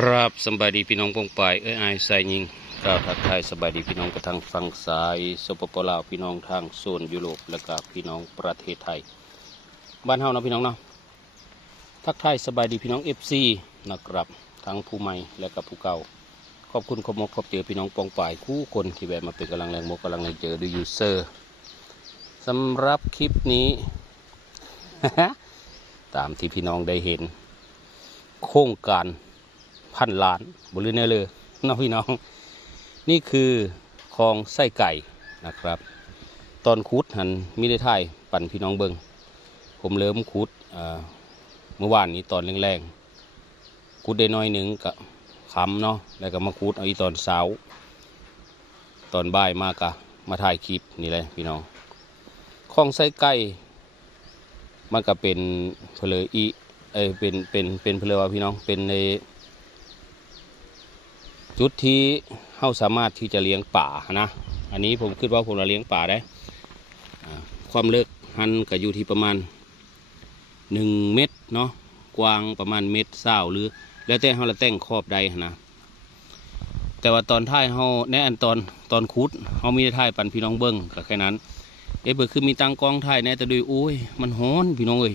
ครับสบายดีพี่น้องปงปายไอายใส่ยิงกล่าวทักทายสบายดีพี่น้องกระทางฝั่งซ้ายสปปลาวพี่น้องทางโซนยุโรปและก็พี่น้องประเทศไทยบ้านเฮานะพี่น้องเนาะทักทายสบายดีพี่น้องFCนะครับทั้งผู้ใหม่และก็ผู้เก่าขอบคุณขอบมกขอบเจอพี่น้องปองปายคู่คนที่แบบมาเป็นกำลังแรงมกกำลังแรงเจอดูยูเซอร์สำหรับคลิปนี้ ตามที่พี่น้องได้เห็นโครงการ1,000 ล้านบริเวณนี้เลยน้องพี่น้องนี่คือคลองไส้ไก่นะครับตอนขุดหันมิได้ถ่ายปั่นพี่น้องเบิงผมเริ่มขุดเมื่อวานนี้ตอนแรงๆขุดได้น้อยหนึ่งกับคำเนาะแล้วก็มาขุดเอาอีตอนเช้าตอนบ่ายมากะมาถ่ายคลิปนี่เลยพี่น้องคลองไส้ไก่มันก็เป็นเพลอีเป็นเพลว่าพี่น้องเป็นในจุดที่เราสามารถที่จะเลี้ยงป่านะอันนี้ผมคิดว่าผมจะเลี้ยงป่าได้ความลึกหันก็อยู่ที่ประมาณ1 เมตรเนาะกว้างประมาณ1 เมตรหรือแล้วแต่เราแต่งขอบใดนะแต่ว่าตอนท้ายเราในอันตอนขุดเรามีท้ายปั่นพี่น้องเบิ้งก็แค่นั้นเบอร์คือมีตังกองท้ายแน่แต่ดูโอ้ยมันฮ้อนพี่น้องเอ้ย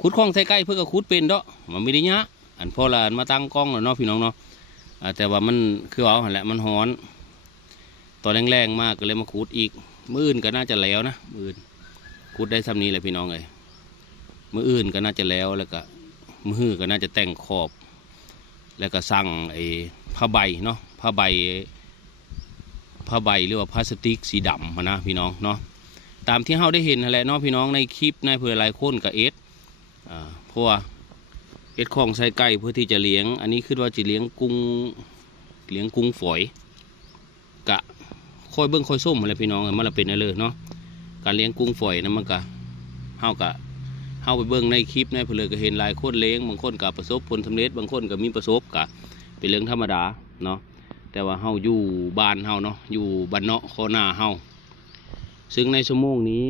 ขุดคลองใส่ใกล้เพื่อก็ขุดเป็นเนาะมันไม่ได้ยะอันพอละมาตั้งกล้องแล้วเนาะพี่น้องเนาะแต่ว่ามันคือเอาหั่นแหละมันฮ้อนตอนแรงๆมากก็เลยมาขุดอีกมื้ออื่นก็น่าจะแล้วนะมื้ออื่นขุดได้ซ้ำนี้แหละพี่น้องเอ้ยมื้ออื่นก็น่าจะแล้วก็มื้อก็น่าจะแต่งขอบแล้วก็สั่งไอ้ผ้าใบเนาะผ้าใบหรือว่าพลาสติกสีดำนะพี่น้องเนาะตามที่เราได้เห็นนั่นแหละเนาะพี่น้องในคลิปในเพื่อหลายคนกับเพราะว่าคลองไส้ไก่เพื่อที่จะเลี้ยงอันนี้คือว่าจะเลี้ยงกุ้งฝอยกะคอยเบิ้งคอยส้มอะไรพี่น้องมันละเป็นอะไรเนาะการเลี้ยงกุ้งฝอยนะมันกะเฮาไปเบิ้งในคลิปในเพื่อก็เห็นหลายคนเลี้ยงบางคนกับประสบผลสำเร็จบางคนกับมีประสบกะเป็นเรื่องธรรมดาเนาะแต่ว่าเฮาอยู่บ้านเฮาเนาะอยู่บ้านเนาะโคนาเฮาซึ่งในชั่วโมงนี้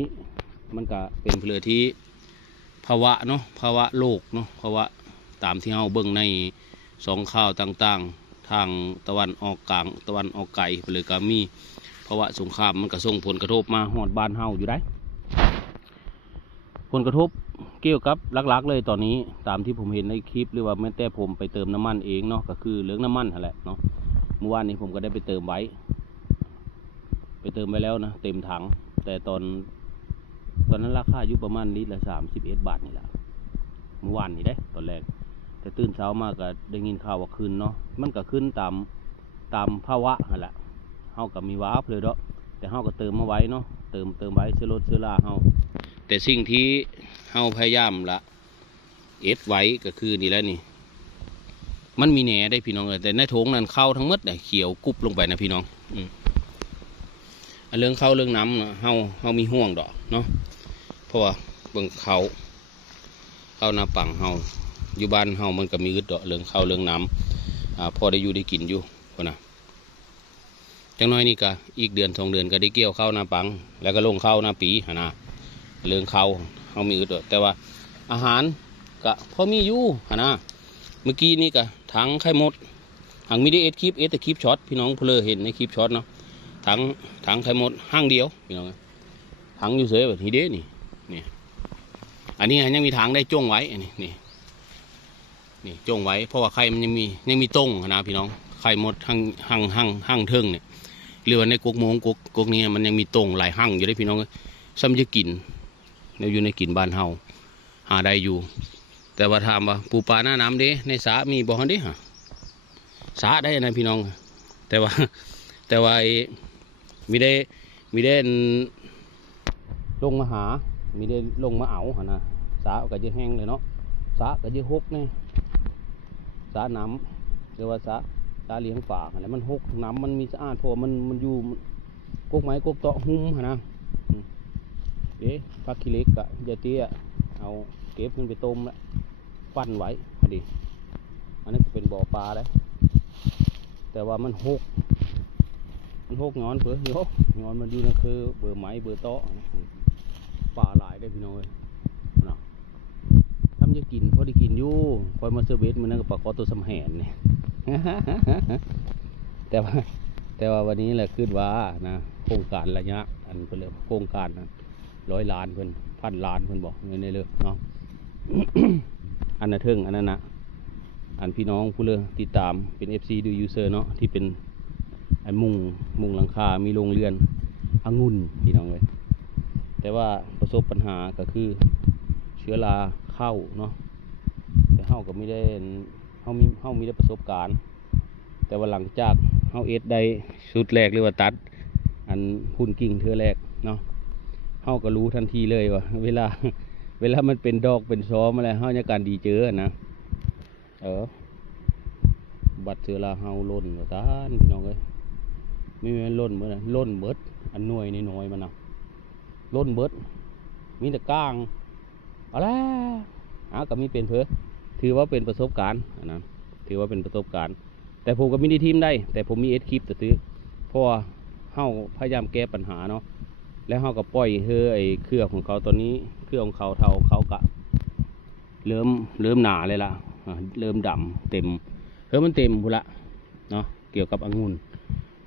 มันก็เป็นเพื่อที่ภาวะเนาะภาวะโลกเนาะภาวะตามที่เฮาเบิ่งใน2 ข่าวต่างๆทางตะวันออกกลางตะวันออกไกลไปเลยก็มีภาวะสงครามมันก็ส่งผลกระทบมาฮอดบ้านเฮาอยู่ได้ผลกระทบเกี่ยวกับหลักๆเลยตอนนี้ตามที่ผมเห็นในคลิปหรือว่าแม้แต่ผมไปเติมน้ำมันเองเนาะก็คือเรื่องน้ำมันนั่นแหละเนาะเมื่อวานนี้ผมก็ได้ไปเติมไว้แล้วนะเต็มถังแต่ตอนนั้นราคาอยู่ประมาณลิตรละ31 บาทนี่แหละเมื่อวานนี้ได้ตอนแรกแต่ตื่นเช้ามาก็ได้ยินข่าวว่าขึ้นเนาะมันก็ขึ้นตามภาวะนั่นแหละเฮากับมีว้าเพลยเนาะแต่เฮาก็เติมมาไว้เนาะเติมไว้เชื้อรถเชื้อราเฮาแต่สิ่งที่เฮาพยายามละไว้ก็คือนี่แหละนี่มันมีแหน่ได้พี่น้องแต่ในโถงนั้นเข้าทั้งหมดเขียวกุบลงไปนะพี่น้องเรื่องเข้าเรื่องน้ำเนาะเฮามีห่วงดอกเนาะเพราะว่าเบิ่งเข้าหน้าปังเฮาอยู่บ้านเฮามันก็มีอึดดอกเรื่องเข้าเรื่องน้ำพอได้อยู่ได้กินอยู่คนน่ะจังน้อยนี่ก็อีกเดือน2 เดือนก็ได้เกี่ยวเข้าหน้าปังแล้วก็ลงเข้าหน้าปีนะเรื่องเข้าเฮามีอึดดอกแต่ว่าอาหารก็พอมีอยู่นะเมื่อกี้นี่ก็ถังไข่มดถังมีได้แต่คลิปช็อตพี่น้องเพลเห็นในคลิปช็อตเนาะถังไข่มดห้างเดียวพี่น้องถังอยู่เฉยแบบนี้เด้นี่อันนี้ยังมีถังได้จ้งไว้นี่จ้งไว้เพราะว่าไข่มันยังมีต้งนะพี่น้องไข่มดห้างเทิงเนี่ยหรือว่าในก๊กนี้มันยังมีต้งหลายห้างอยู่ได้พี่น้องซ้ำจะกินเราอยู่ในกินบ้านเฮาหาได้อยู่แต่ว่าถามว่าปูปลาหน้าน้ำเด้ในสามีบ่ฮะเด้ฮะสาได้นะพี่น้องแต่ว่ามีได้ลงมาหามีได้ลงมาเอาหนะสาก็จะแห้งเลยเนาะสาก็จะหกเนี่ยสาน้ำเรียกว่าสาเลี้ยงป่าอะไรมันหกน้ำมันมีสะอาดพอมันอยู่กกไม้กกเตาะหุ้มนะพักขี้เล็กกะยาเตี้ยเอาเก็บมันไปต้มแล้วปั้นไว้พอดีอันนี้เป็นบ่อปลาเลยแต่ว่ามันหกงอนเผื่องอนมันอยู่นั่นคือเบอร์ไม้เบอร์โต๊ะป่าหลายได้พี่น้องเลยทำจะ พอได้กินอยู่คอยมาเซอร์เวสมันนั่นก็ปลาคอตัวสำแหนเนี่ย แต่ว่าวันนี้แหละขึ้นว่านะโครงการระยะอันเพิ่นเลยโครงการนะ100 ล้านเพิ่น1,000 ล้านเพิ่นบอกเงินในเรื่องเนาะ อันน่ะเทิงอันนั้นนะอันพี่น้องผู้เลยติดตามเป็น FC ดูยูเซอร์เนาะที่เป็นไอ้มุงหลังคามีโรงเรือนองุ่นพี่น้องเลยแต่ว่าประสบปัญหาก็คือเชื้อราเข้าเนาะแต่เฮาก็ไม่ได้เฮามีได้ประสบการณ์แต่ว่าหลังจากเฮาเอ็ดได้สุดแรกหรือว่าตัดอันพุ่นกิ่งเทือแรกเนาะเฮาก็รู้ทันทีเลยว่าเวลามันเป็นดอกเป็นซ้อมอะไรเฮาเนี่ยการดีเจอนะบัดเชื้อราเฮาล้นว่าตานพี่น้องเอ้ยไม่แม่นล้นเบิดนะล้นเบิดอันหน่วยน้อยๆมันน่ะล้นเบิดมีแต่ก้างอะไรก็มีเป็นถือว่าเป็นประสบการณ์นะถือว่าเป็นประสบการณ์แต่ผมก็มีทีมได้แต่ผมมีคลิปซื้อเพราะว่าเฮาพยายามแก้ปัญหาเนาะแล้วเฮาก็ปล่อยไอ้เครือของเขาตอนนี้เครือของเขาเท่าเขากะเริ่มหนาเลยล่ะเริ่มดำเต็มมันเต็มพุ่นละเนาะเกี่ยวกับองุ่น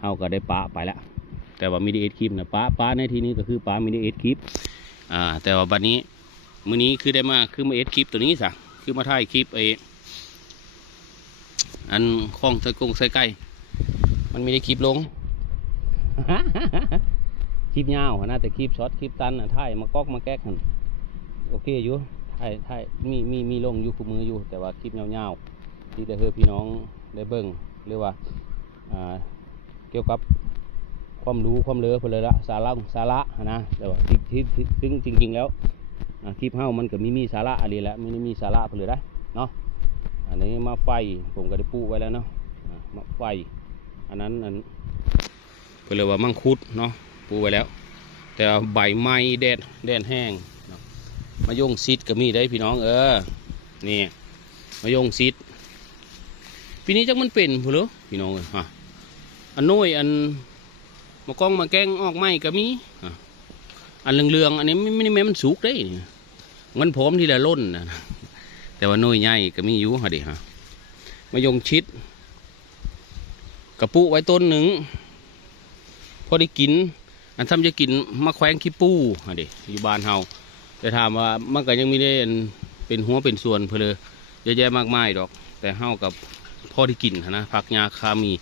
เฮาก็ได้ปะไปแล้วแต่ว่ามีดีเอสคลิปนะปะในที่นี้ก็คือปะมีดีเอสคลิปแต่ว่าบัดนี้มื้อนี้คือได้มาคือมาเอสคลิปตัวนี้ซะคือมาถ่ายคลิปไอ้อันคล้องใส่กงใส่ไก่มันไม่ได้คลิปลง คลิปยาวนะแต่คลิปช็อตคลิปตันถ่ายมาก๊อกมาแก๊กหันโอเคอยู่ถ่ายมีลงอยู่คู่มืออยู่แต่ว่าคลิปยาวๆที่จะให้พี่น้องได้เบิ่งหรือว่าเกี่ยวกับความรู้ความเลอเพลละสาระนะแต่ว่าซึ่งจริงๆแล้วคลิปเฮ้ามันก็มีสาระอะไรแล้วไม่ได้มีสาระเพลได้เนาะอันนี้มาไฟผมก็ได้ปูไว้แล้วเนาะมาไฟอันเพลว่ามังคุดเนาะปูไว้แล้วแต่ใบไม้แดดแห้งมายงซิดก็มีได้พี่น้องนี่มายงซิดปีนี้จังมันเป็นผู้เล่พี่น้องอันน้อยอันมากองมาแกงออกไม้ก็มีอันเหลืองๆอันนี้ไม่ได้แม้มันสุกได้มันพร้อมที่จะล้นนะแต่ว่าน้อยใหญ่ก็มีอยู่ดิมายงชิดกระปุไว้ต้นหนึ่งพอได้กินอันทำจะกินมะแขวงขี้ปูดิอยู่บ้านเฮาแต่ถามว่ามันก็ยังไม่ได้เป็นหัวเป็นส่วนเพลเยอะแยะมากมายดอกแต่เฮากับพ่อที่กินนะผักหญ้าคามี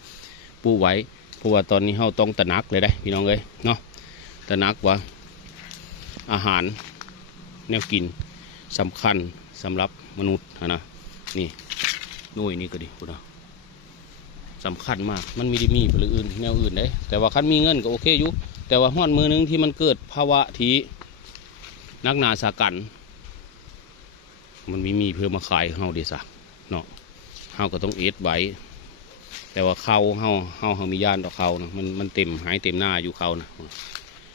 ปูไว้เพราะว่าตอนนี้เฮาต้องตระหนักเลยได้พี่น้องเลยเนาะตระหนักว่าอาหารแนวกินสำคัญสำหรับมนุษย์นะนี่นุ่ยนี่ก็ดีคุณนะสำคัญมากมันมีผลอื่นแนวอื่นได้แต่ว่าคันมีเงินก็โอเคอยู่แต่ว่าห้อนมือนึงที่มันเกิดภาวะที่นักหนาสากันมันมีเพื่อมาขายเฮาเดซ่ะเนาะเฮาก็ต้องเอสไว้แต่ว่าเขาเฮามีย่านต่อเขานะมันเต็มหายเต็มหน้าอยู่เขานะ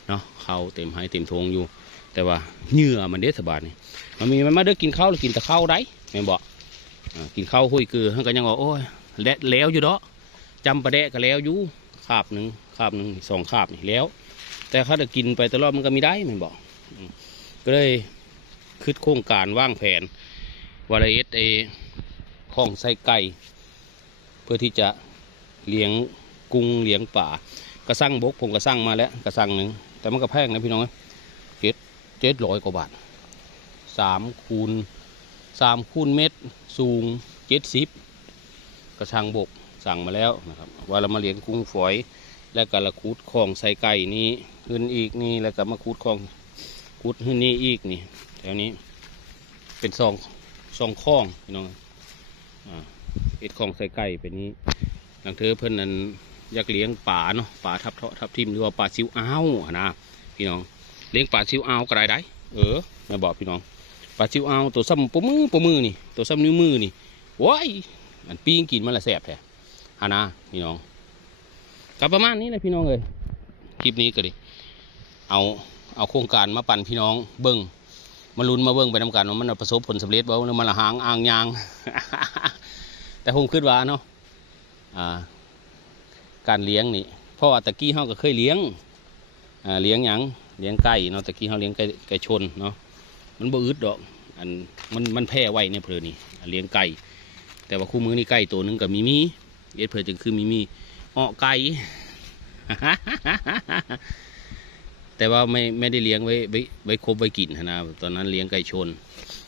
เนาะเขาเต็มหายเต็มทงอยู่แต่ว่าเหงื่อมันเด็ดสบายนี่มันมาเด้อกินข้าวหรือกินแต่ข้าวได้แม่บอกกินข้าวหุยคือท่านก็ยังบอกโอ้ยแล้วอยู่เนาะจำประเดะก็แล้วอยู่คาบหนึ่ง2 คาบนี่แล้วแต่เขาจะกินไปตลอดมันก็ไม่ได้แม่บอกก็เลยคิดโครงการวางแผนวาระเอสคลองไส้ไก่เพื่อที่จะเลี้ยงกุ้งเลี้ยงป่ากระสั่งบกผมกระสั่งมาแล้วกระสั่งหนึ่งแต่มันก็แพงนะพี่น้อง700 กว่าบาท3 คูณเมตรสูง70กระชังบกสั่งมาแล้วนะครับว่าเรามาเลี้ยงกุ้งฝอยและก็ละคูดคลองไส้ไก่นี้ขึ้นอีกนี่แล้วก็มาคูดคลองคูดขึ้นนี่อีกนี่แถวนี้เป็นซองคลองพี่น้องเอ็ดคลองไส้ไก่เป็นนี้หลังเธอเพิ่นนั้นอยากเลี้ยงป่าเนาะป่าทับทิมหรือว่าป่าซิวอ้าวนะพี่น้องเลี้ยงป่าซิวอ้าวก็ได้แม่บอกพี่น้องป่าซิวอ้าวตัวซ้ำปมือนี่ตัวซ้ำนิ้วมือนี่ว้ายมันปีงกินมันละแสบแท้นะพี่น้องกับประมาณนี้นะพี่น้องเลยคลิปนี้ก็ดิเอาโครงการมาปั่นพี่น้องเบิ้งมาลุ้นมาเบิ้งไปทำการว่ามันประสบผลสำเร็จบ่หรือมันละหางอ่างยาง แต่ผมคิดว่าเนาะการเลี้ยงนี่เพราะว่าตะกี้เฮาก็เคยเลี้ยงเลี้ยงหยังเลี้ยงไก่เนาะตะกี้เฮาเลี้ยงไก่ชนเนาะมันบ่อึดดอก อันมันแพร่ไว้ในเพลินนี่เลี้ยงไก่แต่ว่าคู่มือนี่ไก่ตัวนึงกับมีเอ็ดเพลินจึงคือมีอ้อไก่ แต่ว่าไม่ได้เลี้ยงไว้ครบไว้กินนะตอนนั้นเลี้ยงไก่ชน